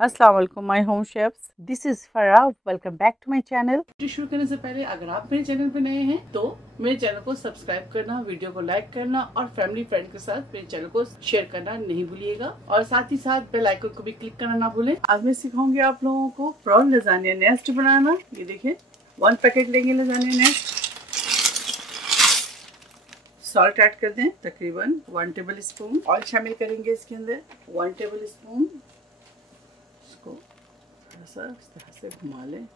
अस्सलाम वालेकुम my home chefs, this is Farah. Welcome back to my channel. शुरू करने से पहले अगर आप मेरे चैनल पे नए हैं तो मेरे चैनल को सब्सक्राइब करना, वीडियो को लाइक करना और फैमिली फ्रेंड के साथ मेरे चैनल को शेयर करना नहीं भूलिएगा और साथ ही साथ बेल आइकन को भी क्लिक करना ना भूलें। आज मैं सिखाऊंगी आप लोगों को प्रॉन लजानिया नेस्ट बनाना। ये देखिए 1 पैकेट लेंगे लजानिया नेस्ट। सॉल्ट ऐड कर दें, तकरीबन 1 टेबल स्पून। ऑयल शामिल करेंगे इसके अंदर 1 टेबल स्पून। इसको थोड़ा सा इस तरह से घुमा लें।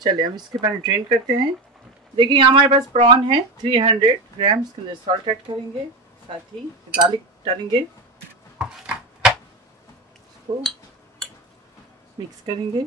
चलिए हम इसके पहले ड्रेन करते हैं। देखिए यहाँ हमारे पास प्रॉन है 300 ग्राम। इसके अंदर सॉल्ट ऐड करेंगे, साथ ही गार्लिक डालेंगे, इसको मिक्स करेंगे।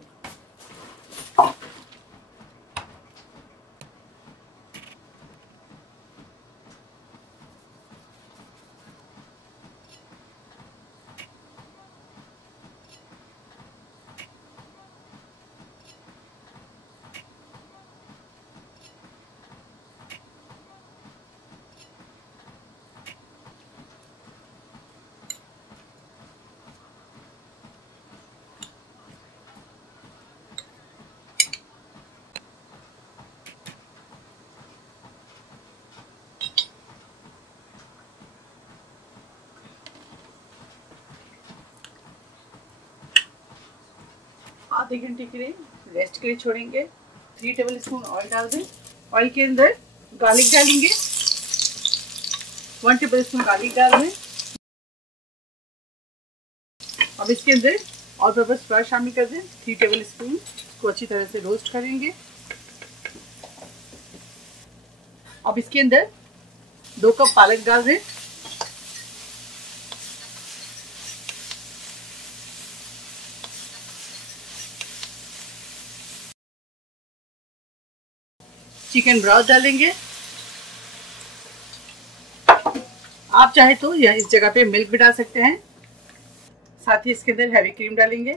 आधे घंटे के लिए रेस्ट के लिए छोड़ेंगे। 3 टेबल स्पून ऑयल डाल दें। ऑयल के अंदर गार्लिक डालेंगे, 1 टेबल स्पून गार्लिक डाल दें। अब इसके अंदर ऑल पर्पस फ्लावर शामिल कर दें 3 टेबल स्पून। इसको अच्छी तरह से रोस्ट करेंगे। अब इसके अंदर 2 कप पालक डाल दें। चिकन ब्रॉथ डालेंगे। आप चाहे तो यह इस जगह पे मिल्क भी डाल सकते हैं। साथ ही इसके अंदर हैवी क्रीम डालेंगे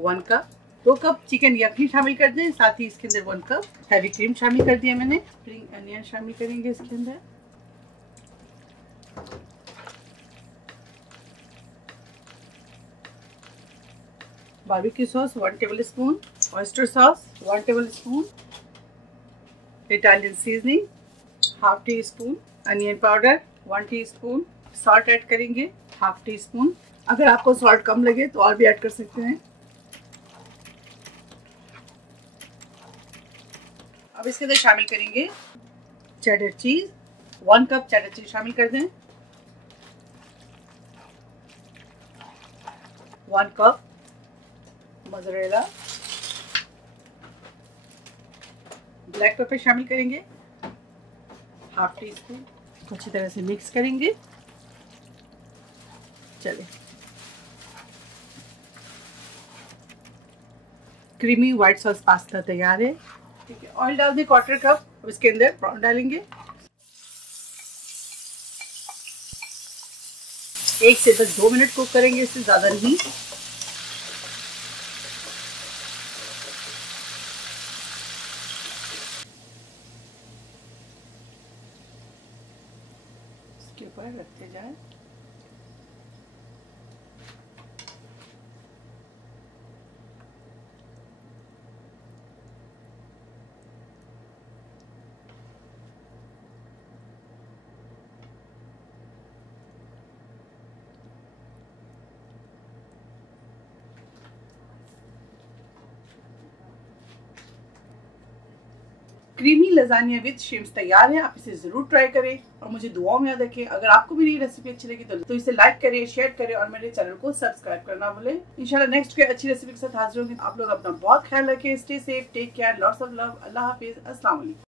1 कप। 2 कप चिकन यखनी शामिल कर दें। साथ ही इसके अंदर 1 कप हैवी क्रीम शामिल कर दिया मैंने। स्प्रिंग अनियन शामिल करेंगे इसके अंदर। Barbecue sauce 1 table spoon. Oyster sauce 1 table spoon. Italian seasoning half tea spoon. Onion powder 1 teaspoon. Salt add करेंगे हाफ टी स्पून। अगर आपको सॉल्ट कम लगे तो और भी ऐड कर सकते हैं। अब इसके अंदर शामिल करेंगे चेडर चीज। 1 कप चेडर चीज शामिल कर दें। 1 कप मोज़रेला। ब्लैक पेपर शामिल करेंगे हाफ टी स्पून। अच्छी तरह से मिक्स करेंगे। चलिए क्रीमी व्हाइट सॉस पास्ता तैयार है। ठीक है, ऑयल डाल दें 1/4 कप। अब इसके अंदर प्रॉन डालेंगे। 1 से बस 2 मिनट कुक करेंगे, इससे ज्यादा नहीं। इसके ऊपर रखते जाए। क्रीमी लजानिया विद शिम्स तैयार है। आप इसे जरूर ट्राई करें और मुझे दुआओं में याद रखें। अगर आपको मेरी रेसिपी अच्छी लगी तो इसे लाइक करें, शेयर करें और मेरे चैनल को सब्सक्राइब करना भूलें। इंशाल्लाह नेक्स्ट कोई अच्छी रेसिपी के साथ हाजिर होंगे। आप लोग अपना बहुत ख्याल रखें। Stay safe, take care, lots of love. अल्लाह हाफिज, अस्सलाम वालेकुम।